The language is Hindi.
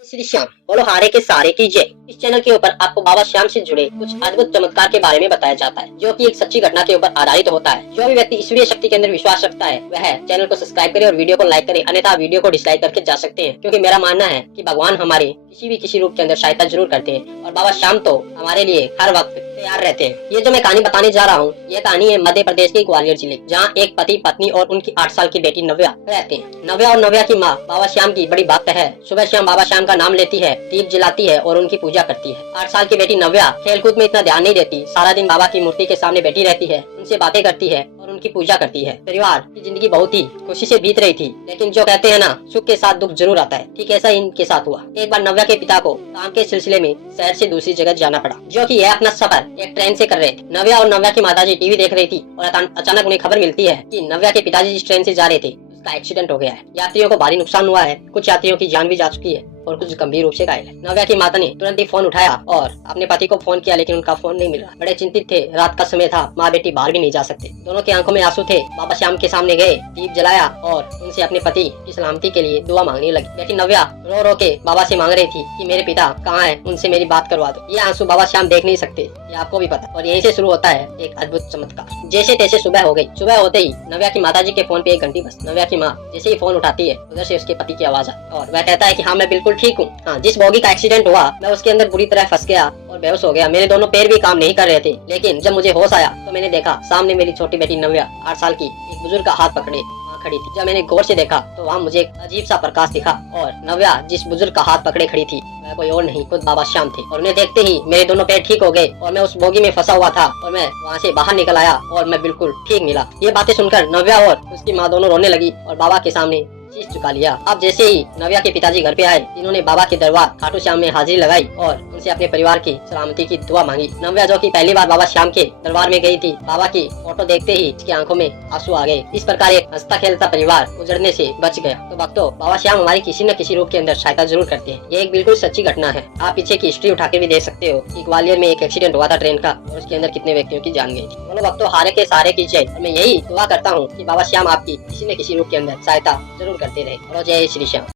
श्री श्याम बोलो हारे के सारे की जय। इस चैनल के ऊपर आपको बाबा श्याम से जुड़े कुछ अद्भुत चमत्कार के बारे में बताया जाता है, जो कि एक सच्ची घटना के ऊपर आधारित होता है। जो भी व्यक्ति ईश्वरीय शक्ति के अंदर विश्वास रखता है वह चैनल को सब्सक्राइब करे और वीडियो को लाइक करे, अन्यथा वीडियो को डिसलाइक करके जा सकते हैं, क्योंकि मेरा मानना है कि भगवान हमारे किसी रूप के अंदर सहायता जरूर करते हैं और बाबा श्याम तो हमारे लिए हर वक्त तैयार रहते हैं। ये जो मैं कहानी बताने जा रहा हूँ, ये कहानी है मध्य प्रदेश के ग्वालियर जिले, जहाँ एक पति पत्नी और उनकी 8 साल की बेटी नव्या रहते हैं। नव्या और नव्या की माँ बाबा श्याम की बड़ी भक्त है। सुबह शाम बाबा श्याम का नाम लेती है, दीप जलाती है और उनकी पूजा करती है। 8 साल की बेटी नव्या खेलकूद में इतना ध्यान नहीं देती, सारा दिन बाबा की मूर्ति के सामने बैठी रहती है, उनसे बातें करती है और उनकी पूजा करती है। परिवार की जिंदगी बहुत ही खुशी से बीत रही थी, लेकिन जो कहते हैं ना, सुख के साथ दुख जरूर आता है, ठीक ऐसा इनके साथ हुआ। एक बार नव्या के पिता को काम के सिलसिले में शहर से दूसरी जगह जाना पड़ा, जो कि यह अपना सफर एक ट्रेन से कर रहे थे। नव्या और नव्या की माताजी टीवी देख रही थी और अचानक उन्हें खबर मिलती है कि नव्या के पिताजी जिस ट्रेन से जा रहे थे उसका एक्सीडेंट हो गया है। यात्रियों को भारी नुकसान हुआ है, कुछ यात्रियों की जान भी जा चुकी है और कुछ गंभीर रूप से घायल है। नव्या की माता ने तुरंत ही फोन उठाया और अपने पति को फोन किया, लेकिन उनका फोन नहीं मिल रहा। बड़े चिंतित थे, रात का समय था, माँ बेटी बाहर भी नहीं जा सकते। दोनों की आंखों में आंसू थे। बाबा श्याम के सामने गए, दीप जलाया और उनसे अपने पति की सलामती के लिए दुआ मांगने लगी। बेटी नव्या रो रो के बाबा से मांग रही थी कि मेरे पिता कहाँ है, उनसे मेरी बात करवा दो। ये आंसू बाबा श्याम देख नहीं सकते, ये आपको भी पता। और यहीं से शुरू होता है एक अद्भुत चमत्कार। जैसे तैसे सुबह हो गई। सुबह होते ही नव्या की माताजी के फोन पे एक घंटी बज। नव्या की माँ जैसे ही फोन उठाती है, उधर से उसके पति की आवाज आई और वह कहता है कि हाँ मैं बिल्कुल ठीक हूँ। हाँ, जिस बोगी का एक्सीडेंट हुआ मैं उसके अंदर बुरी तरह फंस गया और बेहोश हो गया। मेरे दोनों पैर भी काम नहीं कर रहे थे, लेकिन जब मुझे होश आया तो मैंने देखा सामने मेरी छोटी बेटी नव्या 8 साल की एक बुजुर्ग का हाथ पकड़े खड़ी थी। जब मैंने गौर से देखा तो वहाँ मुझे एक अजीब सा प्रकाश दिखा और नव्या जिस बुजुर्ग का हाथ पकड़े खड़ी थी वह कोई और नहीं, खुद बाबा श्याम थे। और उन्हें देखते ही मेरे दोनों पैर ठीक हो गए और मैं उस बोगी में फंसा हुआ था और मैं वहाँ से बाहर निकल आया और मैं बिल्कुल ठीक मिला। ये बातें सुनकर नव्या और उसकी माँ दोनों रोने लगी और बाबा के सामने शीश झुका लिया। अब जैसे ही नव्या के पिताजी घर पे आए, इन्होंने बाबा के दरबार खाटू श्याम में हाजिरी लगाई और उनसे अपने परिवार की सलामती की दुआ मांगी। नव्या जो कि पहली बार बाबा श्याम के दरबार में गई थी, बाबा की फोटो देखते ही उसकी आंखों में आंसू आ गए। इस प्रकार एक हंसता खेलता परिवार उजड़ने से बच गया। तो भक्तों, बाबा श्याम हमारी किसी न किसी रूप के अंदर सहायता जरूर करते हैं। ये एक बिल्कुल सच्ची घटना है। आप पीछे की हिस्ट्री उठा के भी देख सकते हो कि ग्वालियर में एक एक्सीडेंट हुआ था ट्रेन का और उसके अंदर कितने व्यक्तियों की जान गई थी। बोलो भक्तों, हारे के सारे की जय। मैं यही दुआ करता हूँ कि बाबा श्याम आपकी किसी न किसी रूप के अंदर सहायता जरूर करते रहे। जय श्री श्याम।